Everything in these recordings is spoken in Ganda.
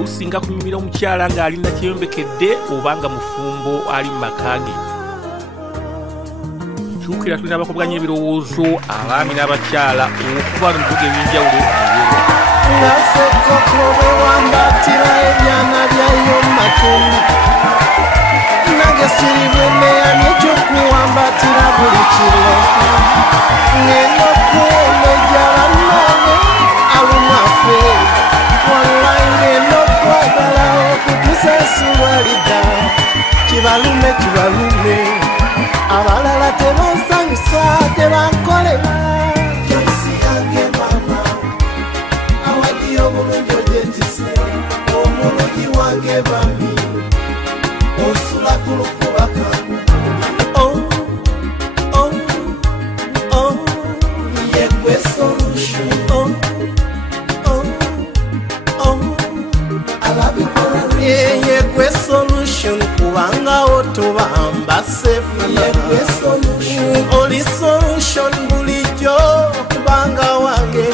businga kunyumira omukyala ng'ali nakiyombekedde obanga mufumbo ali mu makage. Kyukira tulina abakobwanya ebirowoozo abaami n'abakyala okuba mu bibuga eby'enjawulo Naseko kobe wambatira ebyana byayo matuni Nange siribwemea n'ekyokuwambatira buli kiro Ngenda okuwomejjala nange alumafe Wallahi ngenda okwagala okutusasulwalida Kibalume abalala tebansanyusa tebankolera Joyce yange mama awadiyo bulungi ogyetise omulungi wange bami osula ku lufuba kange yegwe solution yegwe solution kubanga otobamba safe yegwe solution oli solution bulijjo kubanga wange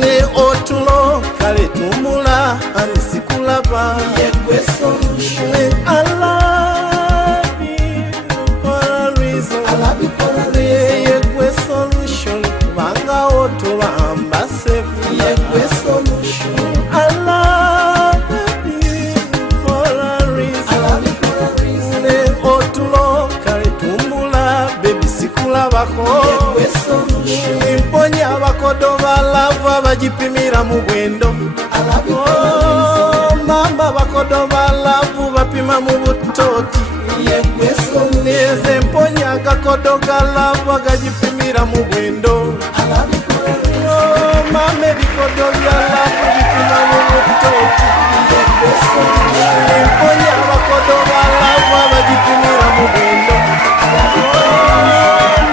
ne otulo kale tumula anisikulaba yegwe solution I love you for a reason yegwe solution kubanga otobamba safe yegwe solution I love you for a reason ne otulo kale tumula baby sikulabako yegwe solution mponya abakodo balavu abagipimira mu bwendo mama bakodo balavu bapima mu butoti yegwe solution mponya agakodo galavu agagipimira mu bwendo mama bikodo byalavu bipima mu butoti yegwe solution mponya abakodo balavu abagipimira mu bwendo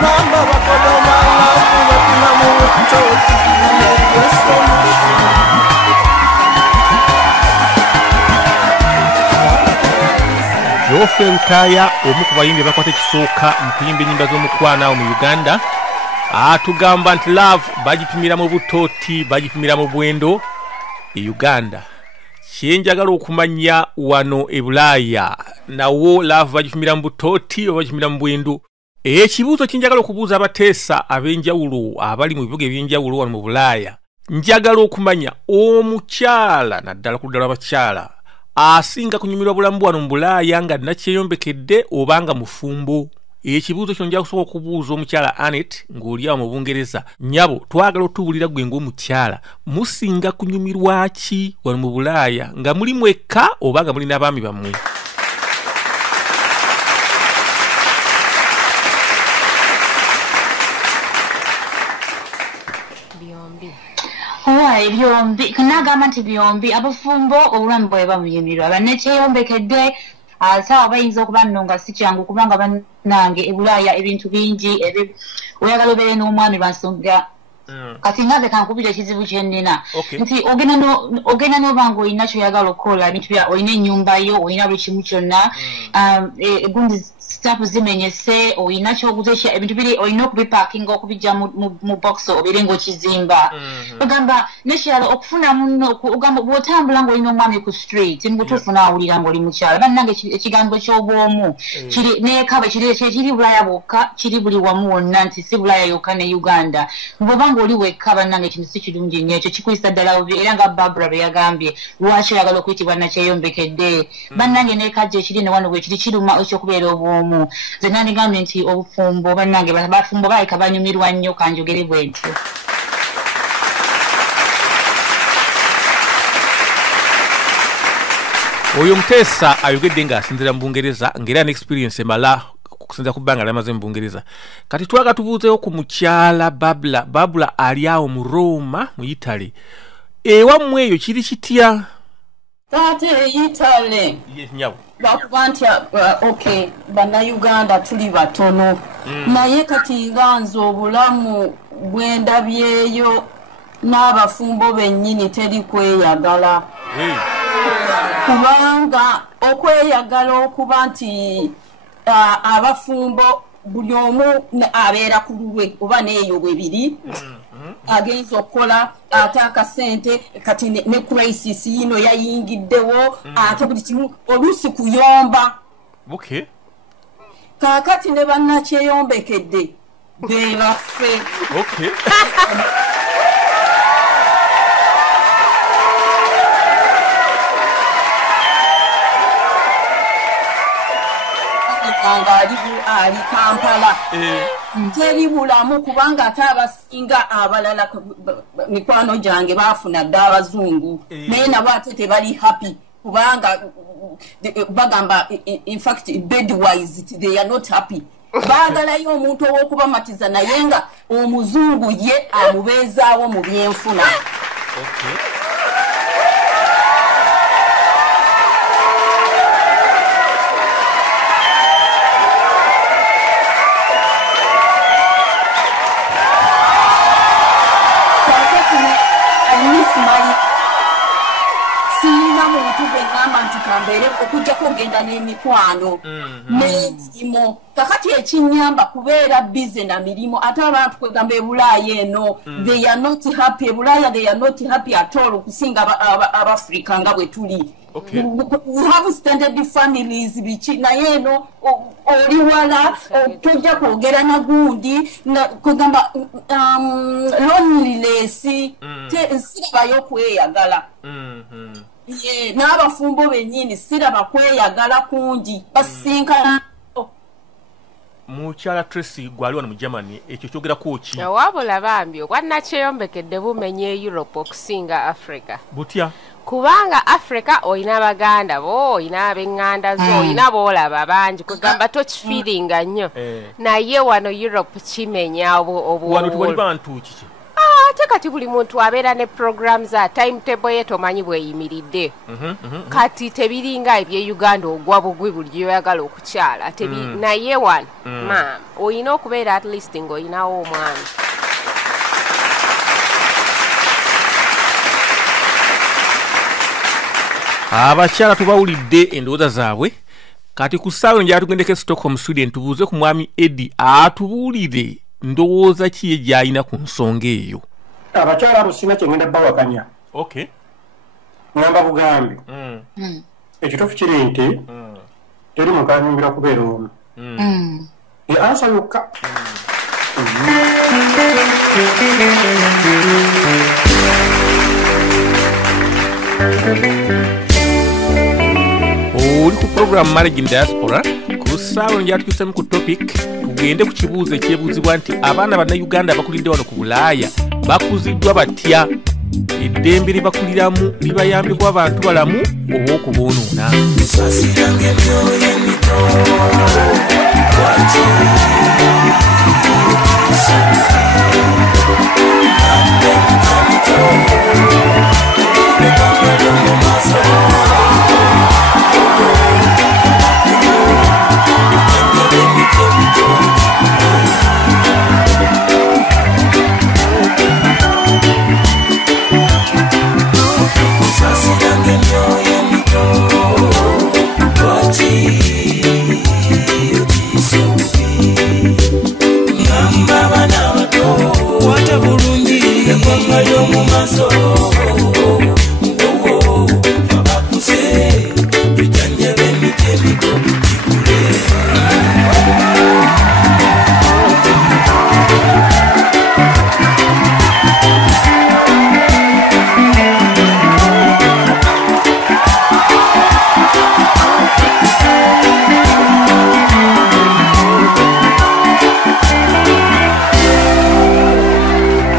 mama bakodo balavu bapima mu butoti yegwe solution Jofe Rutaya omu ku bayimbi bakwata ekisooka mu kuyimba ennyimba z'omukwana mu Uganda atugamba nti love bagipimira mu butooti bagipimira mu bwendo e Uganda. Kyenjagala okumanya wano e Bulaaya nawo love bagipimira mu butooti oba bagipimira mu bwendo. Ekibuuzo kyenjagala okubuuza abateesa ab'enjawulo abali mu bibuga eby'enjawulo wano mu Bulaaya, njagala okumanya omukyala naddala ku ddala abakyala asinga kunyumirwa bulamu wano mu Bulaaya nga nakyeyombekedde obanga mufumbo. Ekibuuzo kyo njagala okusobola okubuuza omukyala Anet ng'oli awo mu Bungereza. Nyabo twagala otuwulira gwe ng'omukyala musinga kunyumirwa ki wano mu Bulaaya nga muli mwekka oba nga muli n'abaami bammwe? Byombi kanagamba nti byombi abafumbo obulamu bwe bamuyimirwa bannekyeyombekedde sawa bayinza okuba nno nga si kyangu kubanga bannange e Bulaaya ebintu bingi oyagala obeere n'omwami lwansonga kati nave kankubira ekizibu kyennina nti ogenda n'oba nga olina kyoyagala okukola ebintu bya olina ennyumba yo olina buli kimu kyonna egundi stapu zimenyese olina kyoguza ebintu biri olina okubipakinga okubijja mu box obeere ng'okizimba ogamba nekirala okufuna muno ogamba bw'otambula ng'olina omwami ku street mubutuufu naawulira ng'oli mukyala bannange ekigambo ky'obwomu nekaba kiri Bulaaya bwokka kiri buli wamu wonna nti si Bulaaya yokka ne Uganda bw'oba ng'oli wekka bannange ekintu si kirungi nnyo ekyo kikuyisa ddala bubi era nga Barbara bwe yagambye lwaki oyagala okuyitibwa nakyeyombekedde bannange nekajja ekiri ne wano bwe kiri kiruma ekyokubeera obwomu nze nandingambye nti obufumbo bannange bafumbo baleka banyumirwa nnyo kanjogere bwe ntyo. Oyo muteesa ayogedde ng'asinzira mu Bungereza ng'era n'experience emala okusinza ku bbanga lyamaze mu Bungereza. Kati twaga tubuuzeewo ku mukyala Babula ali awo mu Roma mu Italy. Ewammwe eyo kiri kitya? Taate Italy. Nyabo. Lwakuba nti okay bannayuganda tuli batono naye kati nga nze obulamu bwendabyeyo n'abafumbo bennyini teri kweyagala kubanga okweyagala okuba nti abafumbo buli omu abeera ku lulwe oba n'eyo bwe biri agenza okukola ate akasente kati ne crisis yino yayingiddewo ate buli kimu oluusi kuyomba kaakati ne bannakyeyombekedde be baffe ali Kampala teri bulamu kubanga ate abasinga abalala mikwano gyange baafuna dda abazungu naye nabo ate tebali happy kubanga bagamba in fact bedwise they are not happy baagalayo omuntu ow'okubamatiza naye nga omuzungu ye amubeezaawo mu byenfuna sina muntu bwengamba nti kambeere okujja kugenda n'emikwano n'emirimu kakati ekinyamba kubeera bize na mirimu ate abantu kwegamba ebulaaya eno they are not happy ebulaaya they are not happy at all okusinga abafrika nga bwe tuli we have standard families biki naye eno oli wala tojja kwogera na gundi kwegamba loneliness sirabayo kweyagala n'abafumbo bennyini siraba kweyagala kungi basinkana mukyala Tracy gwali wano mu Germany ekyo kyogerako ki wabula bambi obwannakyeyombekedde bumenya Europe okusinga Africa butya kubanga Africa oyina baganda bo oyina ab'eŋŋanda zo oyina boolaba bangi kwegamba tokifiiringa nnyo naye wano Europe kimenya wano tewali bantu kiki ate kati buli muntu abeera ne program za timetable ye tomanyi bweyimiridde kati tebiringa ebye Uganda ogwa bugwi buli gyoyagala okukyala naye wano oyina okubeera at least ng'oyinawo omwami abakyala tubawulidde endowooza zaabwe kati ku ssaawa njala tugendeko Stockholm Sweden tubuuze ku mwami Eddie atubuulire ndowooza ki ye gy'alina ku nsonga eyo abakyala abo sina kyengenda bawakanya ngamba bugambi ekituufu kiri nti teri mukanyumbira kubeera omu ansa yokka oli ku program Marriage in Diaspora ku ssaawa njala tukyusemu ku topic tugende ku kibuuzo ekyebuuzibwa nti abaana bannayuganda abakulidde wano ku Bulaaya bakuziddwa batya eddembe lye bakuliramu libayambeko abantu balamu oba okuboonoona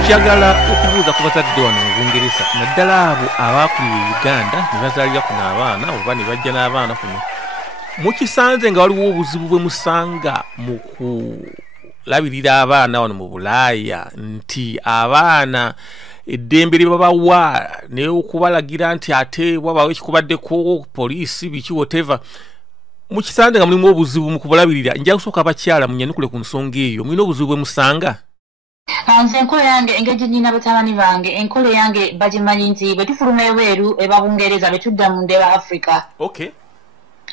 njagala okubuuza ku bazadde wano mu Bungereza naddala abo abaakulira Uganda ne bazaalira kuno abaana oba ne bajja n'abaana kuno mukisanze nga waliwo obuzibu bwe musanga mu kulabirira abaana wano mu Bulaaya nti abaana eddembe lye babawa ne okubalagira nti ate wabawo ekikubaddeko poliisi biki whatever mukisanze nga mulimu obuzibu mu kubulabirira njagala kusooka abakyala munyanukule ku nsonga eyo mulina obuzibu bwe musanga nze enkola yange engeri nyina batabani bange enkola yange bagimanyi nti bwe tufuluma ebweru eba Bungereza bwe tudda mu ndeeba Africa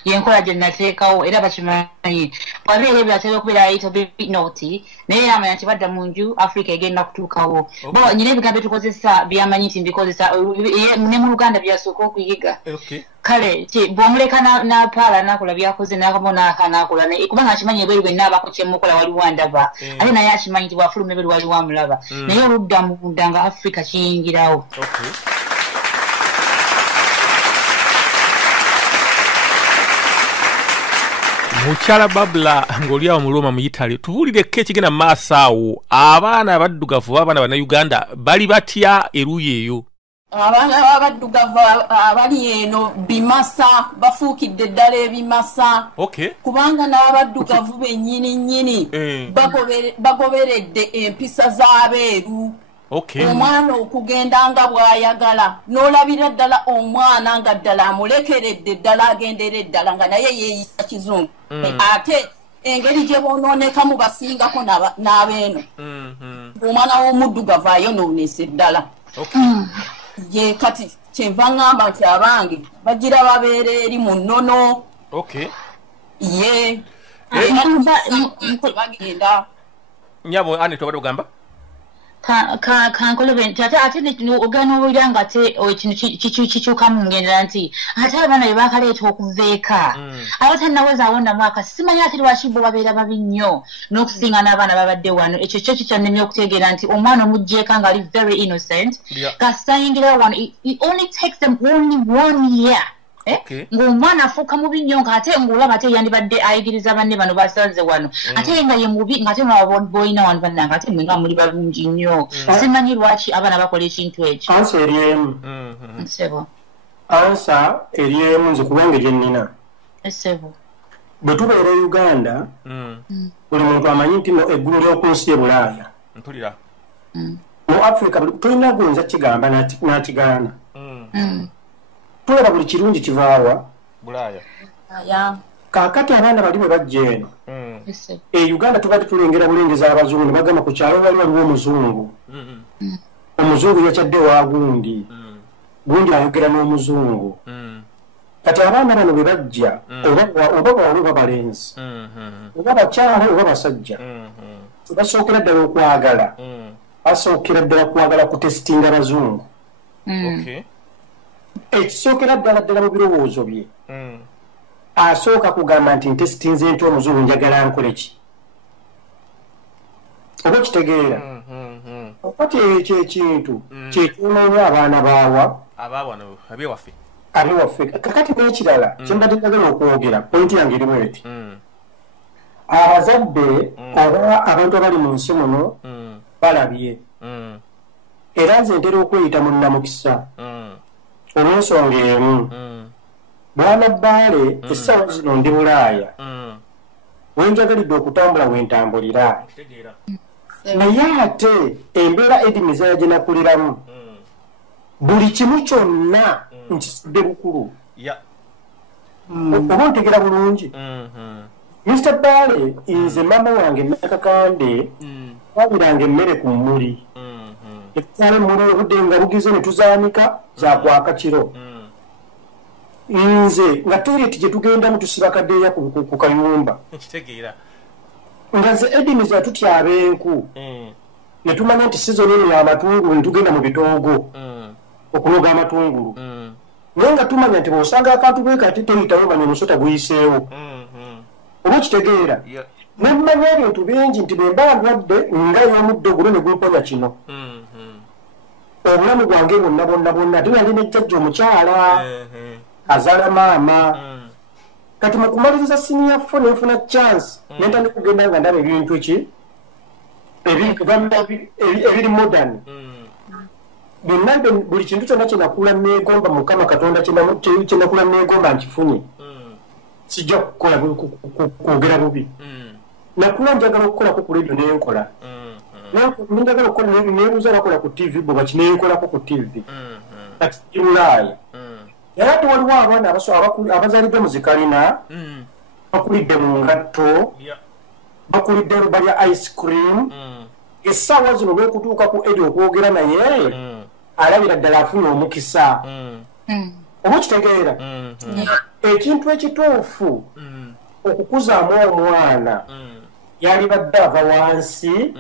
yenkola gye nateekawo era bakimanyi wabeere byatera okubeera a little bit naughty naye yamanya nti badda mu nju Africa egenda kutuukawo bo nyina ebigambo tukozesa byamanyi nti mbikozesa ne mu Uganda byasooka okuyiga kale bw'omuleka n'apaala n'akola byakoze n'akabona akanakola kubanga akimanyi ebweru bwenna abako kyemukola waliwo andaba ate naye akimanyi nti bwafuluma ebweru waliwo amulaba naye oludda munda nga Africa kiyingirawo mukyala Babula ng'oli awo mu Roma mu Italy tubuulireko ekigenda mu maaso awo abaana abaddugavu b'abaana bannayuganda bali batya eruuyi eyo abaana b'abaddugavu abali eno bimasa bafuukidde ddala ebimasa kubanga n'abaddugavu bennyini bagoberedde empisa z'abeeru omwana okugenda nga bw'ayagala n'olabira ddala omwana nga ddala amulekeredde ddala agendera eddala nga naye yeeyisa kizungu ate engeri gye bonoonekamu basingako n'abeeno omwana w'omuddugavu ayonoonese ddala ye kati kyenva ngamba nti abange bagira babeera eri mu nnono ye bagenda nyabo ane tobadde ogamba kankolobe nti ate ogana obulira nga ate ekintu kikyukamu ngendera nti ate abaana be bakaleeta okuva eka aba tannaweza awonda mwaka simanyi ate lwaki bo babeera babi nnyo n'okusinga n'abaana babadde wano ekyo kyo kikyannemye okutegeera nti omwana omuggyeka ng'ali very innocent kasitayingira wano it only takes them only 1 year ng'omwana afuuka mubi nnyo ng'ate ng'olaba ate yandibadde ayigiriza banne bano basanze wano ate nga ye mubi ng'ate mwaba boolina wano bannanga ate mwe nga muli balungi nnyo simanyi lwaki abaana bakola ekintu ekyo ansa eri emu nze kubanga gye nnina bwe tubeera e Uganda buli muntu amanyi nti eggulu ly'oku nsi e Bulaaya mu Africa tulina gonza kigamba n'kigaana tulaba buli kirungi kivaawa Bulaaya kaakati abaana bali bwe bajja eno e Uganda tubadde tulengera bulengeza abazungu ne bagamba ku kyalo wali waliwo omuzungu yakyadde wa gundi ayogera n'omuzungu kati abaana bano bwe bajja oba bawala oba balenzi oba bakyala oba basajja tebasookera ddala okwagala basookera ddala kwagala kutesitinga abazungu ekisookera ddala mu birowoozo bye asooka kugamba nti ntesitinze nti omuzungu njagala nkole ki oba kitegeera okati ekyo ekintu kyekyonoonye abaana abewaffe kakati n'ekirala kyembadde njagala okwogera pointi yange erimu eti abazadde oba abantu abali mu nsi muno balabye era nze ntera okweyita munnamukisa olw'ensonga emu bwana Bbaale essaawa zino ndi Bulaaya wenjagalidde okutambula wentambulira naye ate embeera edimiza gye nakuliramu buli kimu kyonna nkisudde bukulu oba ontegera bulungi Mr. Bbaale nze mama wange nakakande twabiranga emmere ku mmuli ekutwala emmuli obudde nga bugize ne tuzaanika zakwaka kiro nze nga toilet gye tugendamu tusiba kaddeeya ku kayumba nga nze edimiza yatutyaba enku ne tumanya nti sizoni eno y'amatungulu ne tugenda mu bitoogo okunoga amatungulu naye nga tumanya nti bw'osanga akantu bwe kati toyitawo manya omusota guyiseewo oba kitegeera nemanya ebintu bingi nti bwe mba ndwadde nga y'omuddo guno ne gumponya kino obulamu bwange bonna ate nali nejjajja omukyala azaala maama kati mu kumaliriza siniya fo nenfuna chance nentandika kugenda nga ndaba ebintu ki ebiri modern byonna buli kintu kyonna kyenakula neegomba Mukama Katonda kyenakula neegomba nkifunye sijja kukola kwogera bubi nakula njagala okukolako ku radio nenkola njagala okukola nebuuza bakola ku TV bwe baki nenkolako ku TV kati Bulaaya era ate waliwo abaana abazaalidde mu zikalina bakulidde mu ngatto bakulidde balya ice cream essaawa zino olw'okutuuka ku edi okwogera naye alabira ddala afuna omukisa oba kitegeera ekintu ekituufu okukuzaamu omwana yali badde ava wansi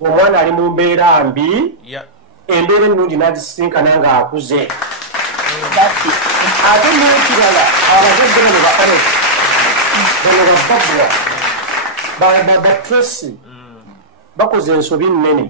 omwana ali mu mbeera mbi embeera ennungi n'agisinkana ng'akuze ate n'ekirala abazadde bano bakale bano babbabwa batresi bakoze ensobi nnene